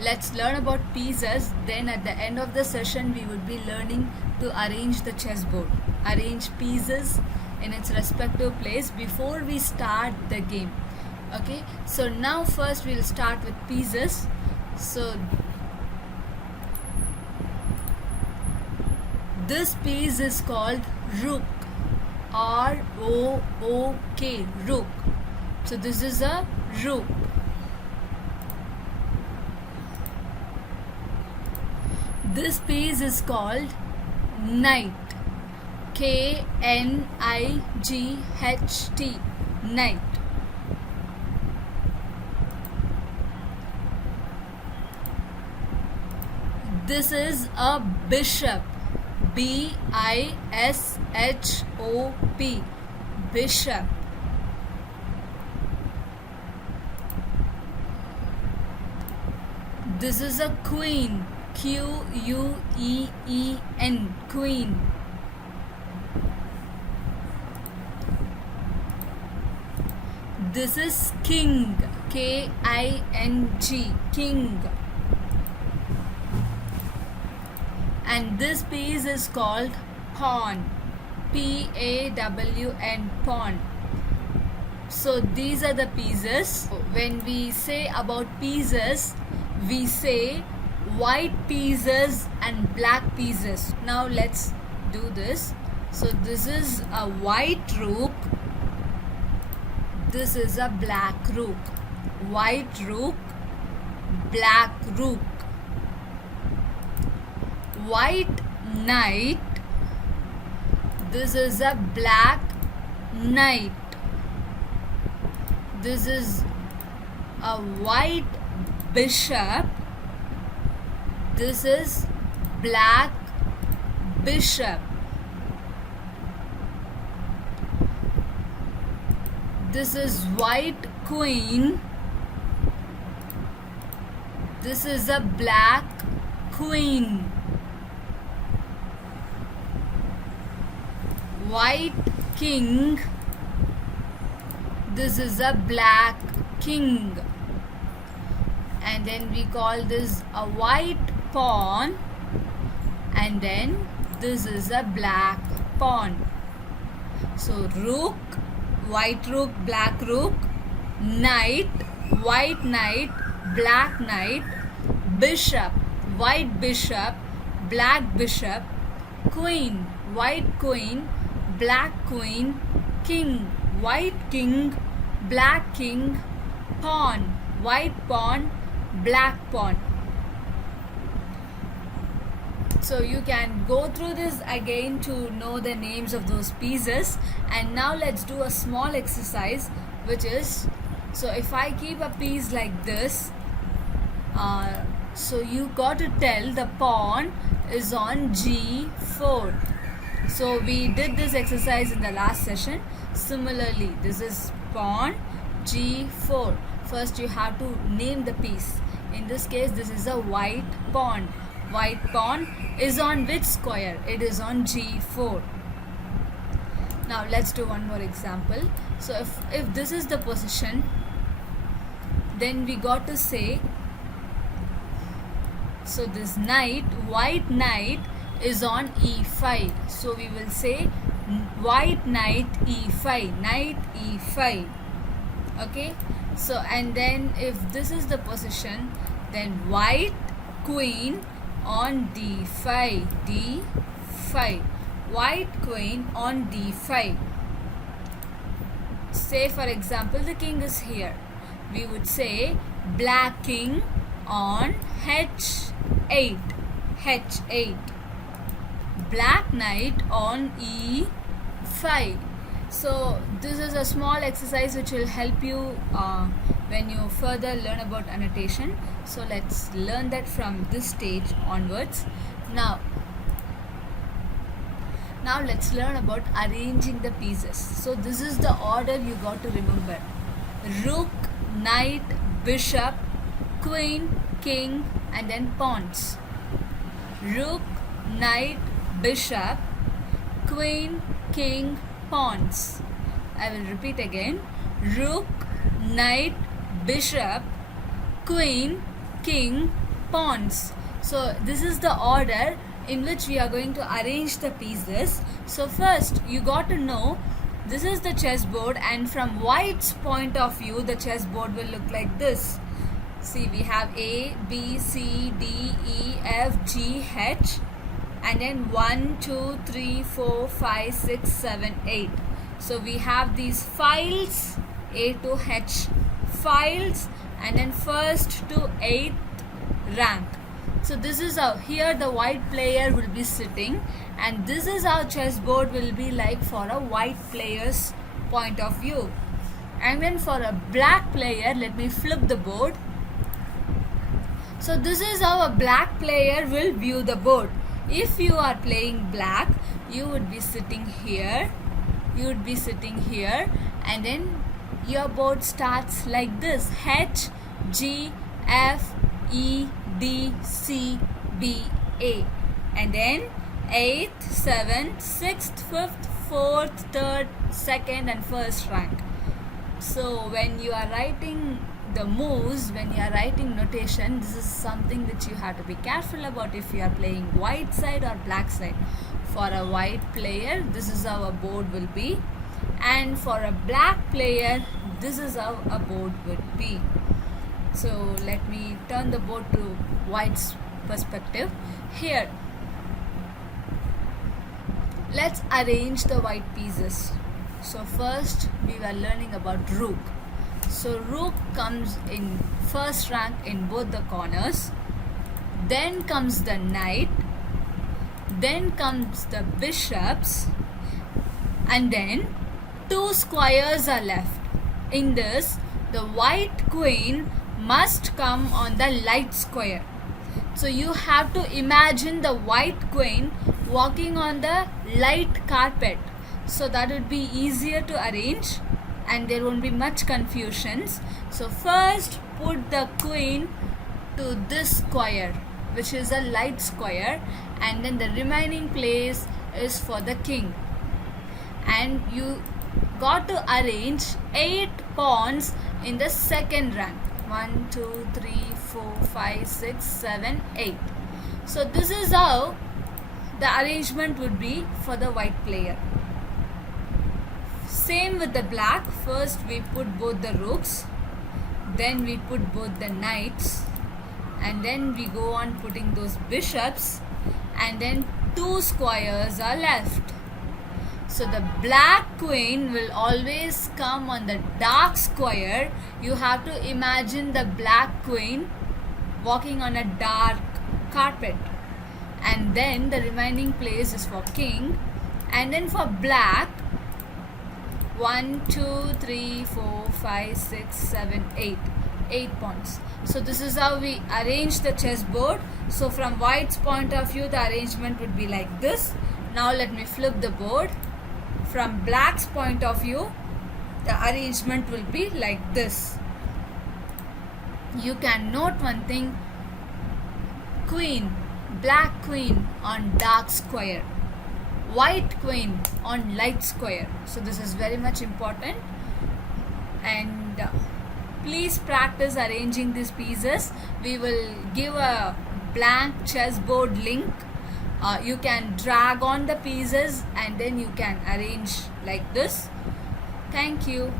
let's learn about pieces. Then at the end of the session we would be learning to arrange the chessboard, arrange pieces in its respective place before we start the game. Okay, so now first we'll start with pieces. So this piece is called rook, R-O-O-K, rook. So this is a rook. This piece is called knight, K-N-I-G-H-T, knight. This is a bishop, B-I-S-H-O-P, bishop. This is a queen, Q-U-E-E-N, queen. This is king, K-I-N-G, king. And this piece is called pawn, P-A-W-N, pawn. So these are the pieces. When we say about pieces, we say white pieces and black pieces. Now let's do this. So this is a white rook, this is a black rook. White rook, black rook. White knight, this is a black knight. This is a white bishop, this is black bishop. This is white queen, this is a black queen. White king, this is a black king. And then we call this a white pawn, and then this is a black pawn. So rook, white rook, black rook, knight, white knight, black knight, bishop, white bishop, black bishop, queen, white queen, black queen, king, white king, black king, pawn, white pawn, black pawn. So you can go through this again to know the names of those pieces. And now let's do a small exercise, which is, so if I keep a piece like this, so you got to tell the pawn is on G4. So we did this exercise in the last session. Similarly, this is pawn G4. First you have to name the piece. In this case, this is a white pawn. White pawn is on which square? It is on G4. Now let's do one more example. So if this is the position, then we got to say, so this knight, white knight is on E5. So we will say white knight E5, knight E5. Okay. So and then if this is the position, then white queen on D5, D5, white queen on D5. Say for example the king is here, we would say black king on H8, H8, black knight on E5. So this is a small exercise which will help you when you further learn about annotation. So let's learn that from this stage onwards. Now let's learn about arranging the pieces. So this is the order you got to remember: rook, knight, bishop, queen, king, and then pawns. Rook, knight, bishop, queen, king, pawns. I will repeat again: rook, knight, bishop, queen, king, pawns. So this is the order in which we are going to arrange the pieces. So first you got to know this is the chessboard, and from white's point of view the chessboard will look like this. See, we have A, B, C, D, E, F, G, H, and then 1, 2, 3, 4, 5, 6, 7, 8. So we have these files, A to H files, and then first to 8th rank. So this is how here the white player will be sitting, and this is how chessboard will be like for a white player's point of view. And then for a black player, let me flip the board. So this is how a black player will view the board. If you are playing black, you would be sitting here, and then your board starts like this: H, G, F, E, D, C, B, A, and then 8th, 7th, 6th, 5th, 4th, 3rd, 2nd and 1st rank. So when you are writing the moves, when you are writing notation, this is something which you have to be careful about if you are playing white side or black side. For a white player, this is how a board will be, and for a black player, this is how a board would be. So let me turn the board to white's perspective. Here, let's arrange the white pieces. So first we were learning about rook. So rook comes in first rank in both the corners. Then comes the knight. Then comes the bishops. And then 2 squares are left. In this, the white queen must come on the light square. So you have to imagine the white queen walking on the light carpet. So that would be easier to arrange and there won't be much confusions. So first put the queen to this square, which is a light square, and then the remaining place is for the king. And you got to arrange 8 pawns in the second rank. 1, 2, 3, 4, 5, 6, 7, 8. So this is how the arrangement would be for the white player. Same with the black. First we put both the rooks, then we put both the knights, and then we go on putting those bishops, and then 2 squares are left. So the black queen will always come on the dark square. You have to imagine the black queen walking on a dark carpet. And then the remaining place is for king. And then for black, 1, 2, 3, 4, 5, 6, 7, 8. 8 pawns. So this is how we arrange the chessboard. So from white's point of view, the arrangement would be like this. Now let me flip the board. From black's point of view, the arrangement will be like this. You can note one thing: queen, black queen on dark square, white queen on light square. So this is very much important, and please practice arranging these pieces. We will give a blank chessboard link. You can drag on the pieces and then you can arrange like this. Thank you.